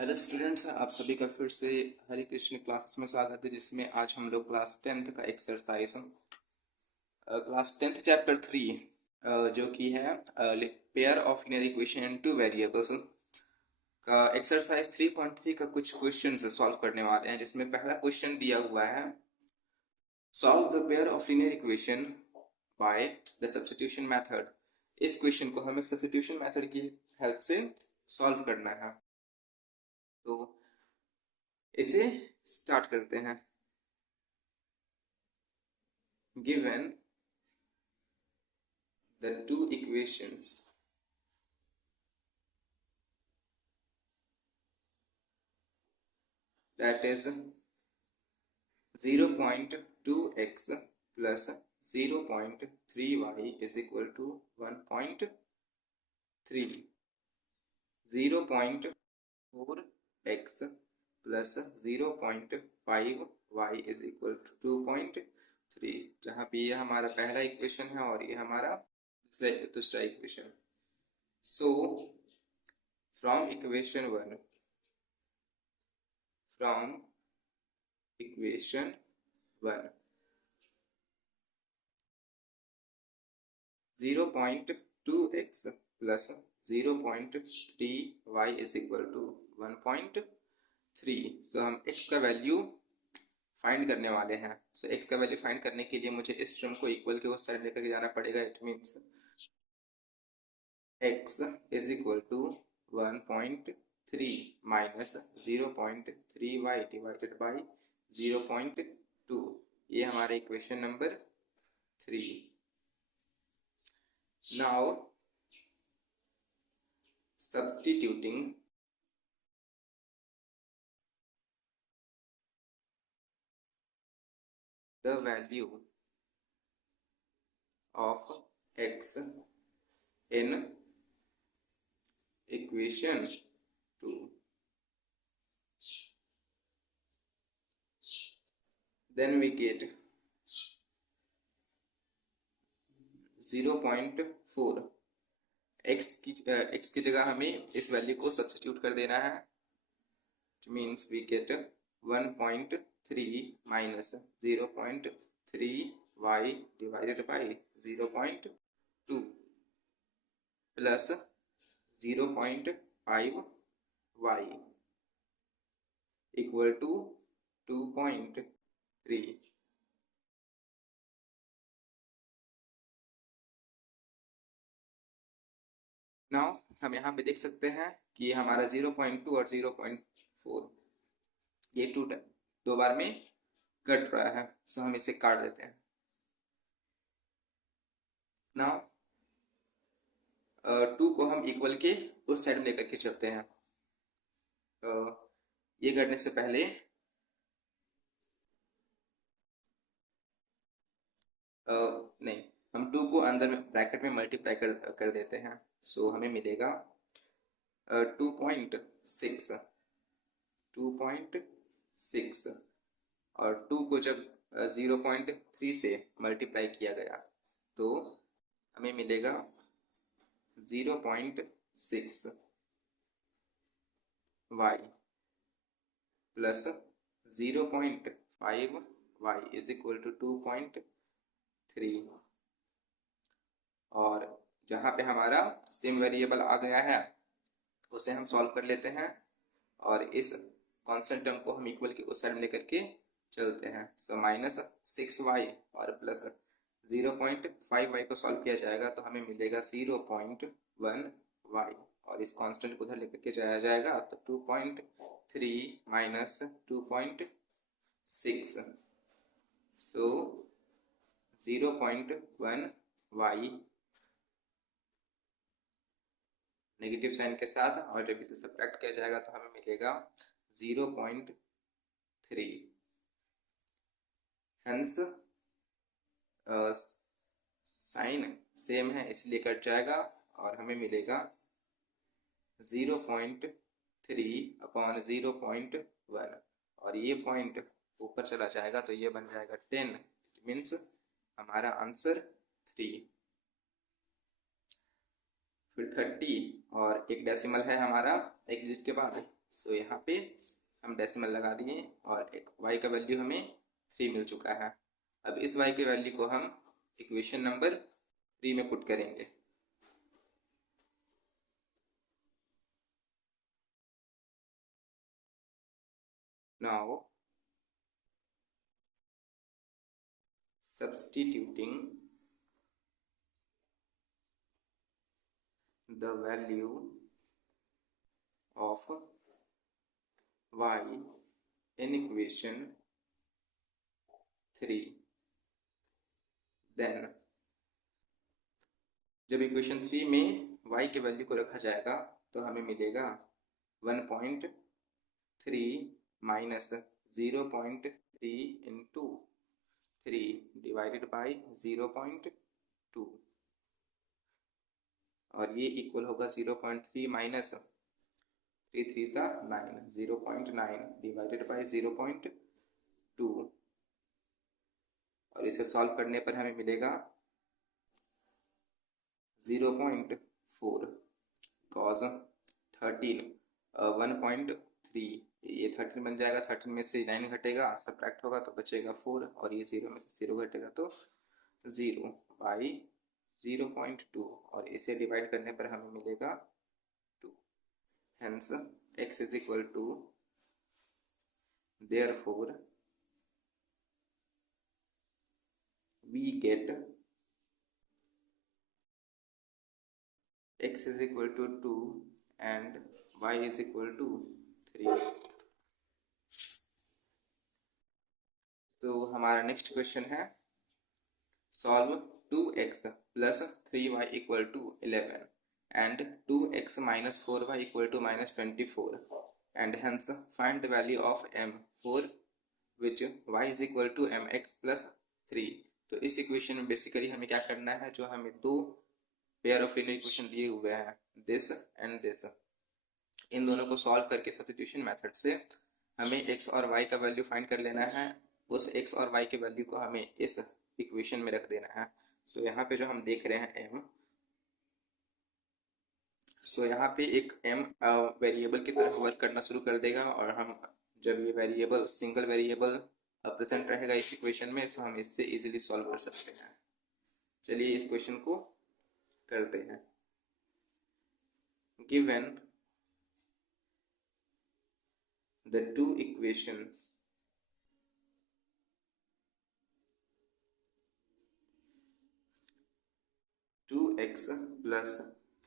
Hello students, आप सभी का फिर से हरे कृष्ण क्लासेस में स्वागत है, जिसमें आज हम लोग क्लास 10th का एक्सरसाइज क्लास 10th चैप्टर 3 जो कि है pair of linear equation and two variables का एक्सरसाइज 3.3 का कुछ क्वेश्चन सॉल्व करने वाले हैं। जिसमें पहला क्वेश्चन दिया हुआ है, solve the pair of linear equation by the substitution method. इस क्वेश्चन को हमें सब्स्टिट्यूशन मेथड की हेल्प से सॉल्व करना है, तो इसे स्टार्ट करते हैं। Given the two equations that is 0.2x plus 0.3y is equal to 1.3, 0.4x plus 0.5y is equal to 2.3, जहाँ पे ये हमारा पहला इक्वेशन है और ये हमारा दूसरा equation. So from equation 1 0.2x plus 0.3y is equal to 1.3। सो हम x का वैल्यू फाइंड करने वाले हैं। सो x का वैल्यू फाइंड करने के लिए मुझे इस टर्म को इक्वल के उस साइड लेकर जाना पड़ेगा। It means x is equal to 1.3 minus 0.3y divided by 0.2। ये हमारा equation number 3। Now substituting the value of x in equation 2, then we get 0.4। x की जगह हमें इस वैल्यू को सब्स्टिट्यूट कर देना है। It means we get 1.3 minus 0.3y divided by 0.2 plus 0.5y equal to 2.3। Now हम यहाँ पे देख सकते हैं कि हमारा 0.2 और 0.4 ये दो बार में कट रहा है। सो हम इसे काट देते हैं। नाउ 2 को हम इक्वल के उस साइड में लेकर के चलते हैं। ये करने से पहले नहीं, हम 2 को अंदर में ब्रैकेट में मल्टीप्लाई कर देते हैं। सो हमें मिलेगा 2.6 और 2 को जब 0.3 से मल्टीप्लाई किया गया तो हमें मिलेगा 0.6y plus 0.5y is equal to 2.3। और जहाँ पे हमारा सेम वेरिएबल आ गया है उसे हम सॉल्व कर लेते हैं और इस कांस्टेंट टर्म को हम इक्वल के उस साइड में लेकर के चलते हैं। सो माइनस 6y और प्लस 0.5y को सॉल्व किया जाएगा तो हमें मिलेगा 0.1y और इस कांस्टेंट को उधर लेकर के जाया जाएगा तो 2.3 माइनस 2.6, सो 0.1y नेगेटिव साइन के साथ, और जब इसे सब्ट्रैक्ट किया जाएगा तो हमें मिलेगा 0.3। हेंस साइन सेम है इसलिए कट जाएगा और हमें मिलेगा 0.3 अपॉन 0.1 और ये पॉइंट ऊपर चला जाएगा तो ये बन जाएगा 10। मीन्स हमारा आंसर 3। फिर 30 और एक डेसिमल है हमारा एक डिजिट के बाद सो यहाँ पे हम डेसिमल लगा दिए और एक y का वैल्यू हमें 3 मिल चुका है। अब इस y के वैल्यू को हम इक्वेशन नंबर 3 में पुट करेंगे। Now substituting the value of y in equation 3, then जब इक्वेशन 3 में y के वैल्यू को रखा जाएगा तो हमें मिलेगा 1.3 माइनस 0.3 इंटू 3 डिवाइडेड बाई 0.2 और ये इक्वल होगा 0.3 माइनस 3 3 सा 9, 0.9 डिवाइडेड बाई 0.2 और इसे सॉल्व करने पर हमें मिलेगा 0.4 कॉज 13 1.3 ये 13 बन जाएगा। 13 में से 9 घटेगा, सब्ट्रैक्ट होगा तो बचेगा 4 और ये 0 में से 0 घटेगा तो 0 बाई 0.2 और इसे डिवाइड करने पर हमें मिलेगा 2। Hence x is equal to therefore we get x is equal to 2 and y is equal to 3। So हमारा नेक्स्ट क्वेश्चन है solve 2x plus 3y equal to 11 and 2x minus 4y equal to minus 24 and hence find the value of m for which y is equal to mx plus 3। तो इस equation में basically हमें क्या करना है, जो हमें दो पेयर ऑफ लीनियर इक्वेशन दिए हुए हैं दिस एंड दिस, इन दोनों को सॉल्व करके सब्स्टिट्यूशन मेथड से हमें x और y का वैल्यू फाइंड कर लेना है। उस x और y के वैल्यू को हमें इस इक्वेशन में रख देना है। सो यहाँ पे जो हम देख रहे हैं m, सो यहाँ पे एक m वेरिएबल की तरह वर्क करना शुरू कर देगा और हम जब ये वेरिएबल सिंगल वेरिएबल प्रेजेंट रहेगा इस इक्वेशन में तो हम इससे इजीली सॉल्व कर सकते हैं। चलिए इस क्वेश्चन को करते हैं। Given the two equations two x plus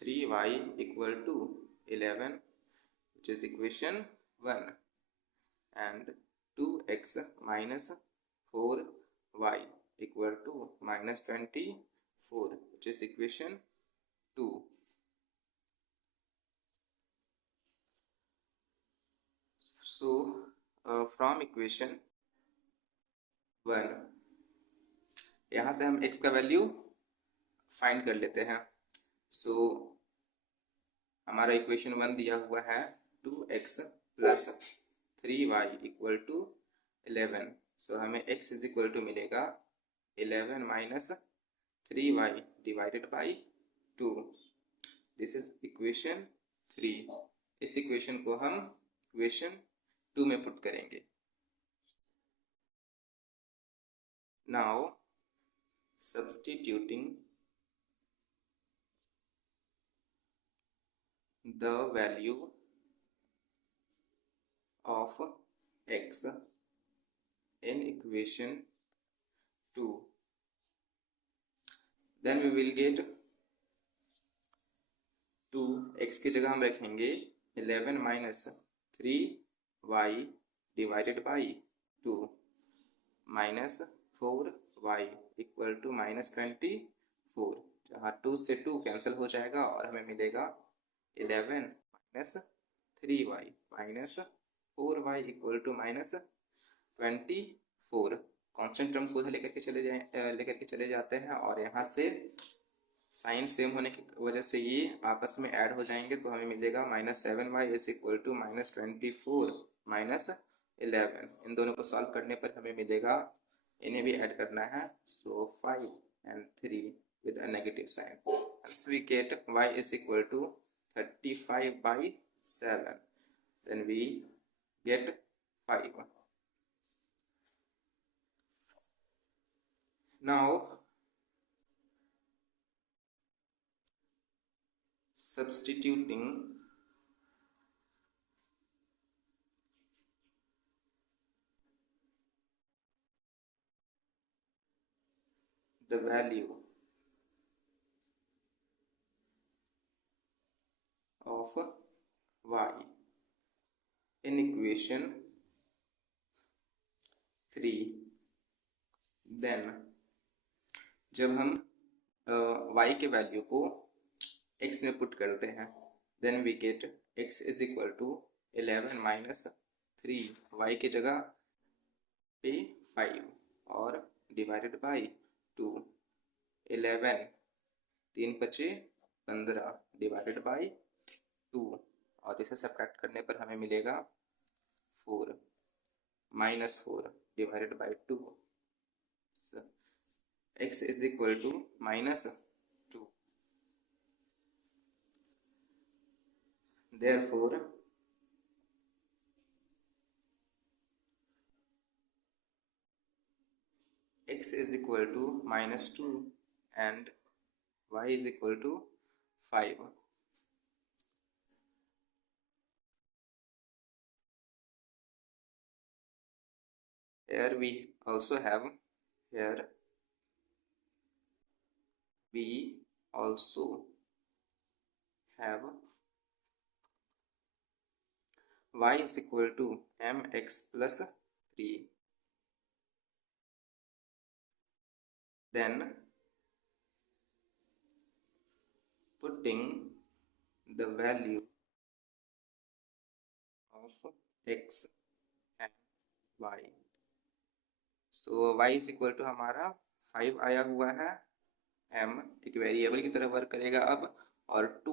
3y equal to 11 which is equation 1 and 2x minus 4y equal to minus 24 which is equation 2। So from equation 1 यहाँ से हम x का वैल्यू फाइंड कर लेते हैं। सो हमारा इक्वेशन 1 दिया हुआ है 2x plus 3y equal to 11। सो हमें x इज इक्वल टू मिलेगा 11 minus 3y divided by 2। This is equation 3। इस इक्वेशन को हम इक्वेशन 2 में पुट करेंगे। Now substituting the value of x in equation 2, then we will get 2 x की जगह हम रखेंगे 11 minus 3y divided by 2 minus 4y equal to minus 24। जहाँ 2 से 2 कैंसिल हो जाएगा और हमें मिलेगा 11 minus 3y minus 4y equal to minus 24। Constant term को उधर लेकर के चले जाते हैं और यहाँ से साइन सेम होने की वजह से ये आपस में ऐड हो जाएंगे तो हमें मिलेगा minus 7y is equal to minus 24 minus 11। इन दोनों को सॉल्व करने पर हमें मिलेगा, इन्हें भी ऐड करना है, सो 5 and 3 with a negative sign. Hence we get y is equal to 35 by 7 then we get 5. Now substituting the value of y in equation 3, then जब हम y के वैल्यू को x में पुट करते हैं, then we get x is equal to 11 minus 3, y की जगह पे 5 और डिवाइडेड बाई 2, 11 3 बचे 15 डिवाइडेड बाई 2, और इसे सब्ट्रैक्ट करने पर हमें मिलेगा 4 minus 4 divided by 2, x is equal to minus 2. Therefore x is equal to minus 2 and y is equal to 5. Here we also have y is equal to mx plus 3. Then putting the value of x and y, so y is equal to हमारा 5 आया हुआ है, m एक variable की तरह work करेगा अब, और 2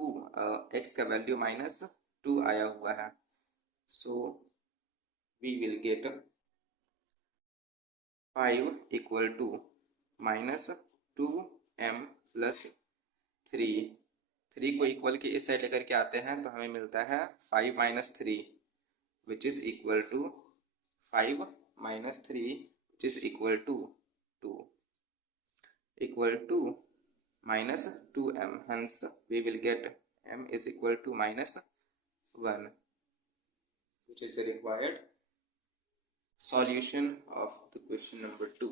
x का वैल्यू माइनस 2 आया हुआ है, so we will get 5 equal to minus 2m plus 3 को इक्वल के इस साइड लेकर के आते हैं तो हमें मिलता है 5 minus 3 which is equal to 5 minus 3 which is equal to 2 equal to minus 2m, hence we will get m is equal to minus 1, which is the required solution of the question number 2.